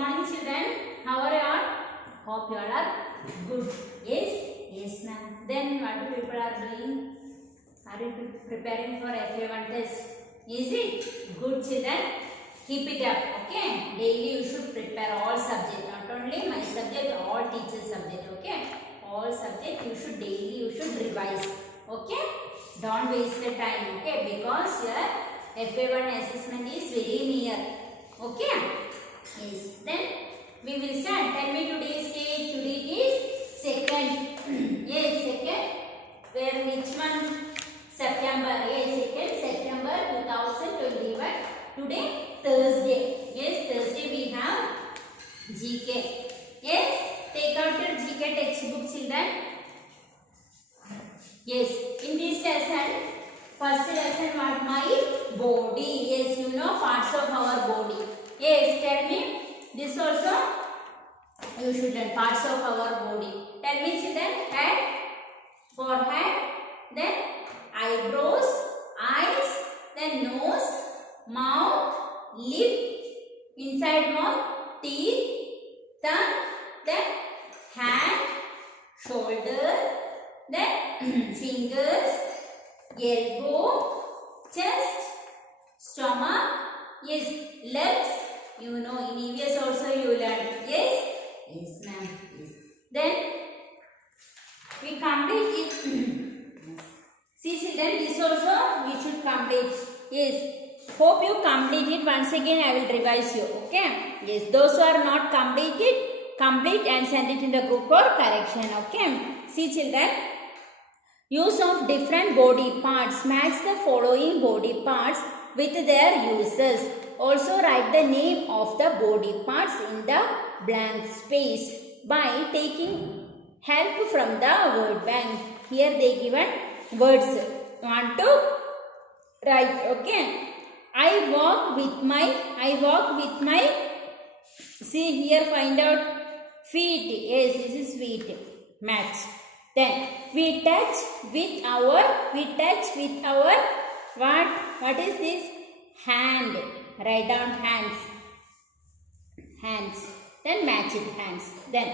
morning children. How are you all? Hope you all are good. Yes? Yes ma'am. Then what you people are doing? Are you preparing for FA1 test? Is it? Good children. Keep it up. Okay? Daily you should prepare all subjects. Not only my subject, all teachers subject. Okay? All subject you should daily you should revise. Okay? Don't waste the time. Okay? Because your FA1 assessment is very near. Okay? Yes. Then we will start. Tell me today's date. Today is 2nd. Yes, 2nd. Where which month? September. Yes, 2nd September 2021. Today Thursday. Yes, Thursday we have GK. Yes, take out your GK textbook children. Yes, in this lesson, first lesson what? My body. Yes, you know parts of our body. Yes, tell me this also. You should learn parts of our body. Tell me children. Head, forehead, then eyebrows, eyes, then nose, mouth, lip, inside mouth, teeth, tongue, then hand, shoulder, then fingers, elbow, chest, stomach, yes, legs. You know in EVS also you learn. Yes? Yes ma'am. Yes. Then we complete it. See children, this also we should complete. Yes. Hope you complete it. Once again I will revise you. Okay? Yes. Those who are not completed, complete and send it in the group for correction. Okay? See children. Use of different body parts. Match the following body parts with their uses. Also write the name of the body parts in the blank space by taking help from the word bank. Here they given words. Want to write? Okay. I walk with my. See here, find out feet. Yes, this is feet. Match. Then we touch with our what is this? Hand. Write down hands. Hands. Then match it hands. Then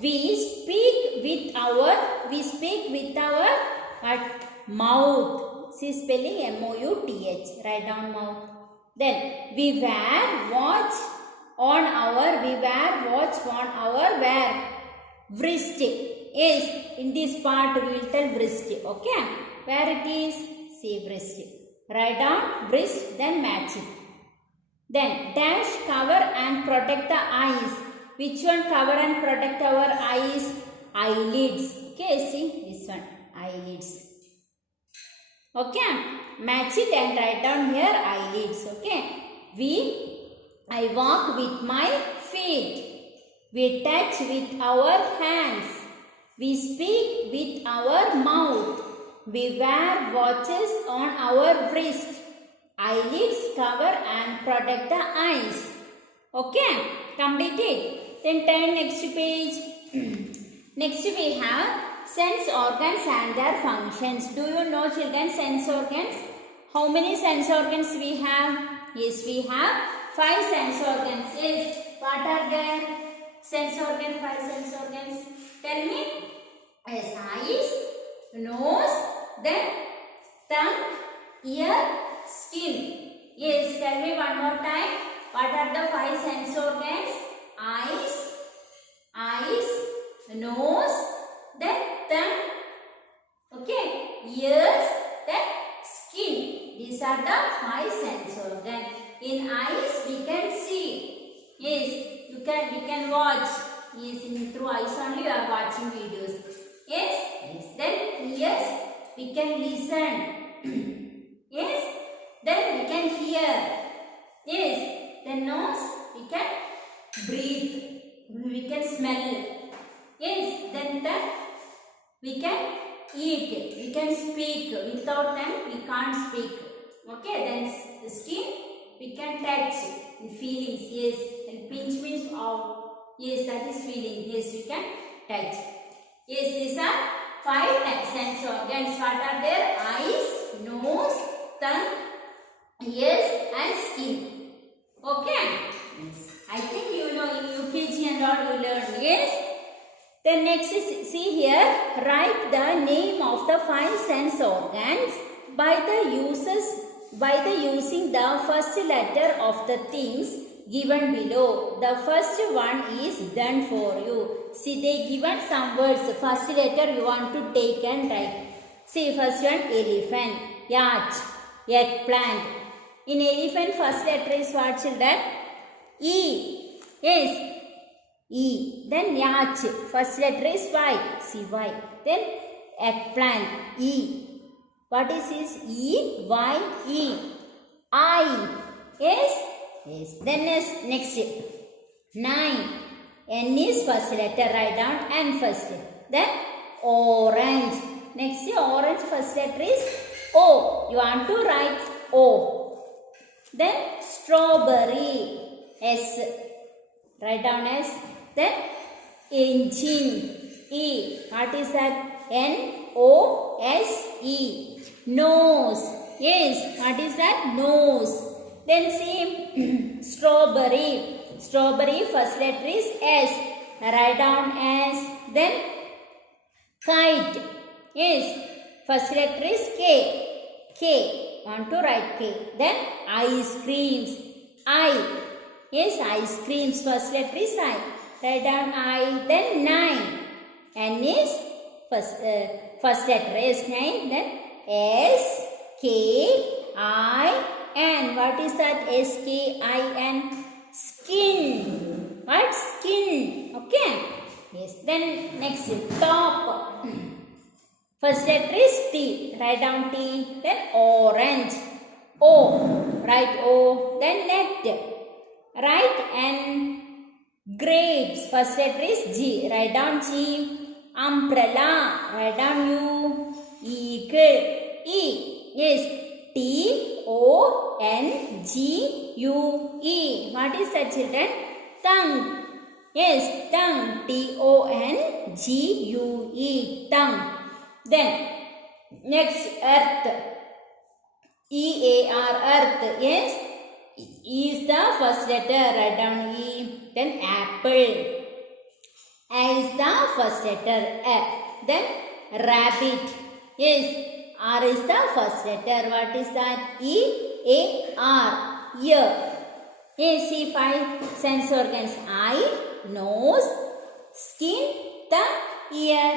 we speak with our what? Mouth. See spelling MOUTH. Write down mouth. Then we wear watch on our where? Wrist. Yes, in this part we will tell wrist. Okay. Where it is? See wrist. Write down wrist, then match it. Then dash cover and protect the eyes. Which one cover and protect our eyes? Eyelids. Okay, see this one. Eyelids. Okay. Match it and write down here eyelids. Okay. I walk with my feet. We touch with our hands. We speak with our mouth. We wear watches on our wrist. Eyelids cover and protect the eyes. Okay, completed. Then turn next page. Next we have sense organs and their functions. Do you know children sense organs? How many sense organs we have? Yes, we have 5 sense organs. Yes, what are there? Sense organ, 5 sense organs. Tell me. Yes, eyes, nose, then tongue, ear, skin. Yes, tell me one more time. What are the 5 sense organs? Eyes, nose, then tongue, okay, ears, then skin. These are the 5 sense organs. In eyes we can see. Yes, we can watch. Yes, through eyes only you are watching videos. Yes. Then ears we can listen. Yes. Then we can hear. Yes. Then nose we can breathe. We can smell. Yes. Then tongue we can eat. We can speak. Without tongue we can't speak. Okay. Then the skin we can touch. And feelings. Yes. And pinch means oh. Yes, that is feeling. Yes, we can touch. Yes, these are 5 sense organs. What are there? Eyes, nose, tongue, ears and skin. Okay? Yes. I think you know if Yes. Then next is, see here, write the name of the 5 sense organs by the using the first letter of the things given below. The first one is done for you. See, they given some words. First letter you want to take and write. See, first one, elephant, yacht, eggplant. In elephant, first letter is what, children? E. Yes. E. Then yacht, first letter is Y. See, Y. Then eggplant, E. What is this? E, Y, E. I. Yes? Yes. Then next, 9. N is first letter, write down N first. Then orange. Next, orange first letter is O. You want to write O. Then strawberry, S. Write down S. Then engine, E. What is that? N-O-S-E. Nose. Yes. What is that? Nose. Then see strawberry. Strawberry first letter is S. Write down S. Then kite. Yes. First letter is K. K. Want to write K. Then ice creams. I. Yes. Ice creams first letter is I. Write down I. Then 9. N is first letter is 9. Then S K I N. What is that? S K I N. Skin. What? Skin. Okay. Yes. Then next, top. First letter is T. Write down T. Then orange. O. Write O. Then next, write N. Grapes. First letter is G. Write down G. Umbrella. Write down U. Eagle. E. Yes. T-O-N-G-U-E. What is that, children? Tongue. Yes. Tongue. T-O-N-G-U-E. Tongue. Then next, earth. E-A-R. Earth. Yes. E is the first letter. Write down E. Then apple. A is the first letter. A. Then rabbit. Yes. R is the first letter. What is that? E-A-R. Ear. Yes. See 5 sense organs. Eye, nose, skin, tongue, ear.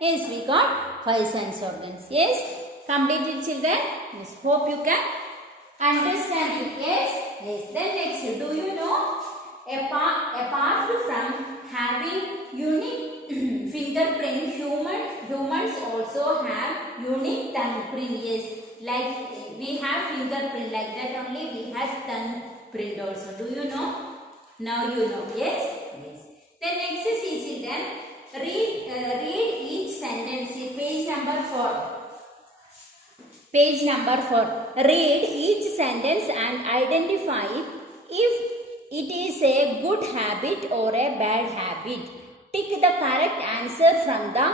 Yes. We got 5 sense organs. Yes. Completed, children. Yes. Hope you can understand it. Yes. Yes. Then next, do you know, apart from having unique fingerprint, humans also have unique tongue print. Yes. Like we have fingerprint, like that only we have tongue print also. Do you know? Now you know. Yes. Yes. Then next is children, read each sentence. Page number 4. Page number 4. Read each sentence and identify if it is a good habit or a bad habit. Tick the correct answer from the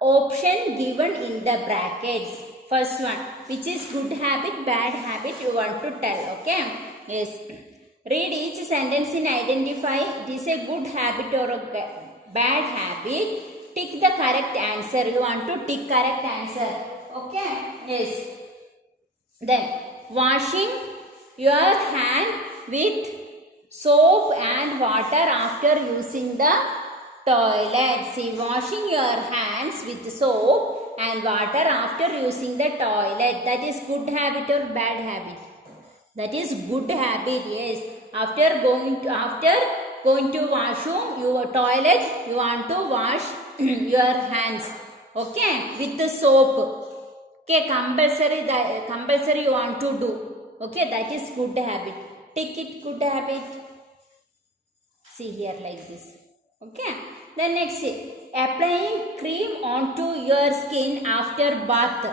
option given in the brackets. First one, which is good habit, bad habit, you want to tell. Okay. Yes. Read each sentence and identify it is a good habit or a bad habit. Tick the correct answer. You want to tick correct answer. Okay. Yes. Then washing your hand with soap and water after using the toilet. See, washing your hands with soap and water after using the toilet. That is good habit or bad habit? That is good habit. Yes. After going to washroom, your toilet, you want to wash your hands. Okay, with the soap. Okay, compulsory you want to do. Okay, that is good habit. Take it, good habit. See here like this. Okay. Then next, applying cream onto your skin after bath.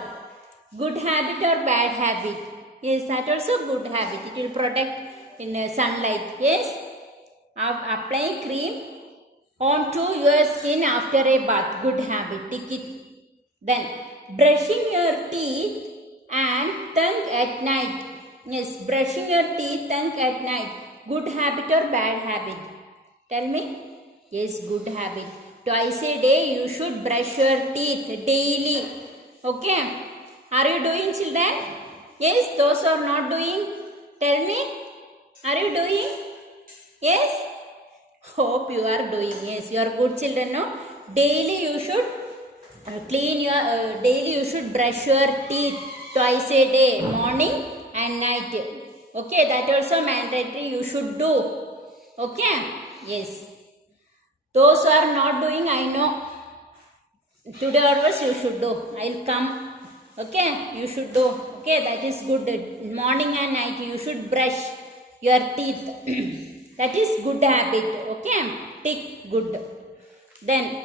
Good habit or bad habit? Yes, that also good habit. It will protect in sunlight. Yes. Applying cream onto your skin after a bath. Good habit. Tick it. Then brushing your teeth and tongue at night. Yes, brushing your teeth, tongue at night. Good habit or bad habit? Tell me. Yes, good habit. Twice a day you should brush your teeth daily. Okay. Are you doing, children? Yes, those are not doing. Tell me. Are you doing? Yes. Hope you are doing. Yes, you are good children. No. Daily you should clean your. Daily you should brush your teeth twice a day, morning and night. Okay, that also mandatory. You should do. Okay. Yes. Those who are not doing, I know. Today onwards you should do. I'll come. Okay, you should do. Okay, that is good. Morning and night you should brush your teeth. That is good habit. Okay, tick, good. Then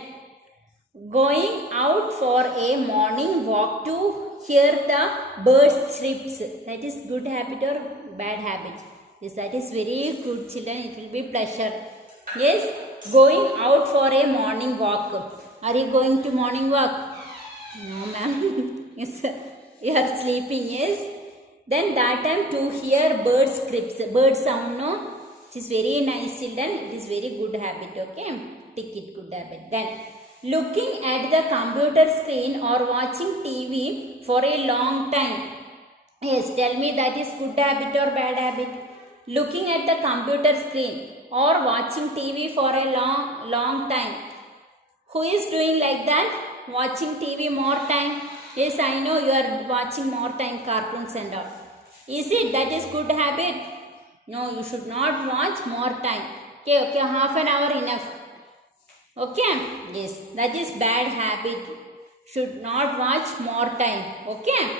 going out for a morning walk to hear the birds chirps. That is good habit or bad habit? Yes, that is very good, children. It will be pleasure. Yes, going out for a morning walk. Are you going to morning walk? No, ma'am. Yes, you are sleeping. Yes. Then that time to hear bird scripts, bird sound. No, it is very nice, children. It is very good habit. Okay, tick it, good habit. Then looking at the computer screen or watching TV for a long time. Yes, tell me, that is good habit or bad habit? Looking at the computer screen or watching TV for a long time. Who is doing like that? Watching TV more time. Yes, I know you are watching more time cartoons and all. Is it? That is good habit? No, you should not watch more time. Okay, half an hour enough. Okay, yes, that is bad habit. Should not watch more time. Okay,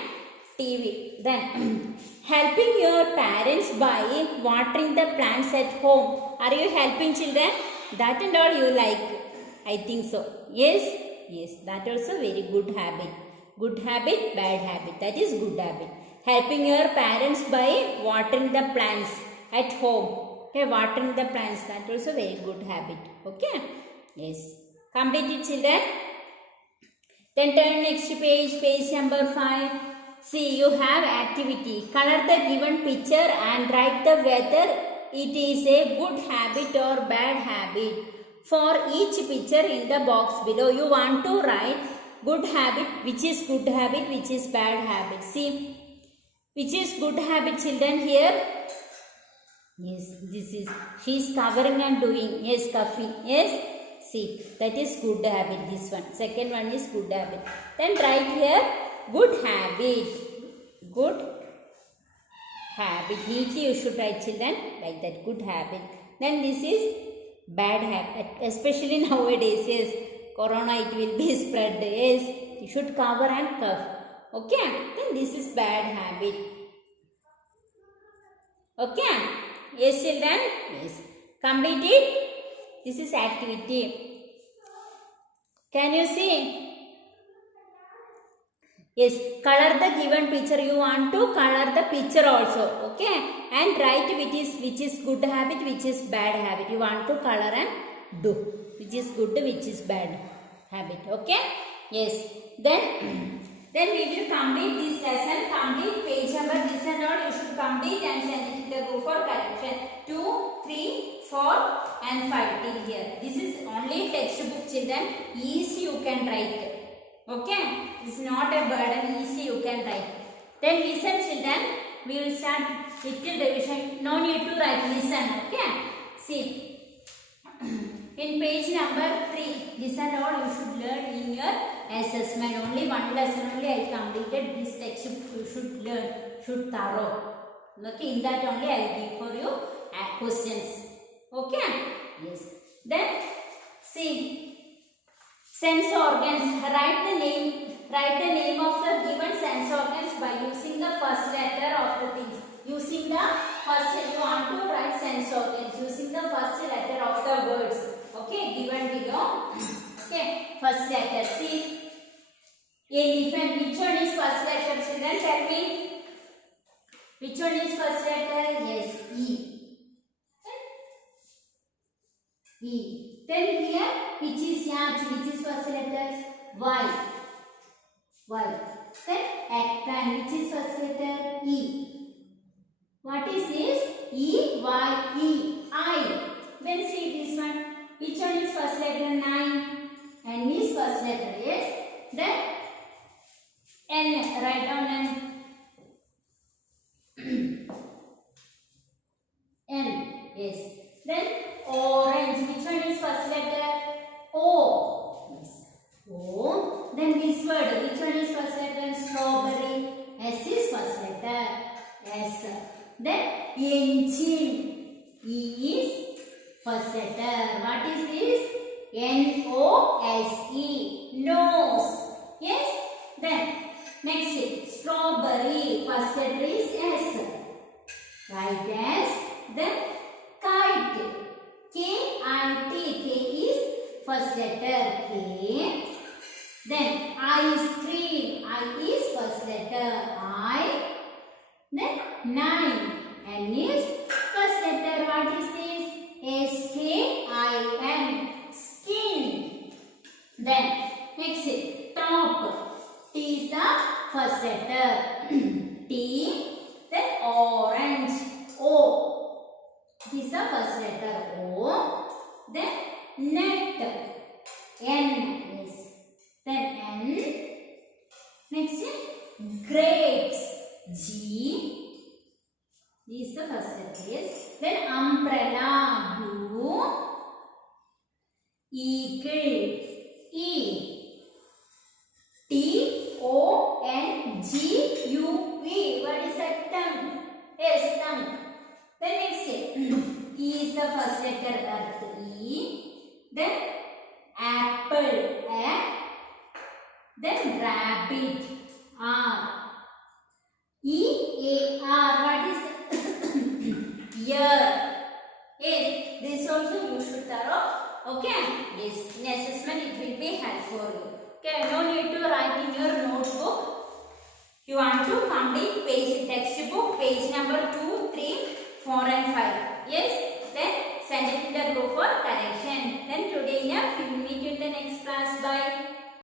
TV. Then helping your parents by watering the plants at home. Are you helping, children? That and all you like? I think so. Yes, yes, that also very good habit. Good habit, bad habit. That is good habit. Helping your parents by watering the plants at home. Okay, watering the plants. That also very good habit. Okay. Yes. Complete it, children. Then turn next page, page number 5. See, you have activity. Color the given picture and write the whether it is a good habit or bad habit. For each picture in the box below, you want to write good habit, which is good habit, which is bad habit. See, which is good habit, children, here? Yes, this is, she is covering and doing. Yes, cuffing. Yes. See, that is good habit, this one. Second one is good habit. Then write here, good habit. Good habit. Neatly you should write, children, like that, good habit. Then this is bad habit. Especially nowadays, yes, corona, it will be spread. Yes, you should cover and cuff. Okay, then this is bad habit. Okay, yes, children, yes. Complete it. This is activity. Can you see? Yes, color the given picture. You want to color the picture also. Okay, and write which is good habit, which is bad habit. You want to color and do. Which is good, which is bad habit. Okay. Yes. Then we will complete this lesson. Complete page number this and all. You should complete and send it to the group for correction. 2, 3, 4 and 5 till here. This is only textbook, children. Easy you can write. Okay. This is not a burden. Easy you can write. Then listen, children. We will start little revision. No need to write. Listen. Okay. See. In page number 3, this and all you should learn in your assessment. Only one lesson only I completed. This textbook you should learn, should thorough. Okay, in that only I will give for you questions. Okay? Yes. Then see, sense organs. Write the name of the given sense organs by using the first letter of the things. Using the first, you want to write sense organs using the first letter of the words. Okay, given below. Okay, first letter. See, elephant. Which one is first letter, children? Tell me. Which one is first letter? Yes, E. E. Then here, which is yacht? Which is first letter? Y. Y. Then eggplant. Which is first letter? E. What is this? E, Y, E. I. Then see this one. Which one is first letter? 9. N is first letter. Yes. Then N. Write down N. N. Yes. Then orange. Which one is first letter? O. Yes. O. Then this word. Which one is first letter? Strawberry. S is first letter. S. Then engine. E is first letter. What is this? N-O-S-E. Nose. Yes. Then next strawberry. First letter is S. Write S. Then kite. K-I-T. K is first letter. K. Then ice cream. I is first letter. I. Then 9. N is first letter. What is this? S-K-I-N. Skin. Then next top. T is the first letter. T. Then orange. O. This is the first letter. O. Then net. N. Yes. Then N. Next grapes. G. This is the first letter. Yes. Then umbrella. Blue. Eagle. E. T-O-N-G-U-E. What is that? Tongue. Yes, tongue. Then next E is the first letter. Earth. E. Then apple. A. Then rabbit. R. E-A-R. What is ear? Yes, this also you should thorough. Okay. Yes, in assessment it will be helpful for you. Okay, no need to write in your notebook. You want to complete page textbook, page number 2, 3, 4 and 5. Yes, then send it in the group for correction. Then today enough. We will meet you in the next class. Bye.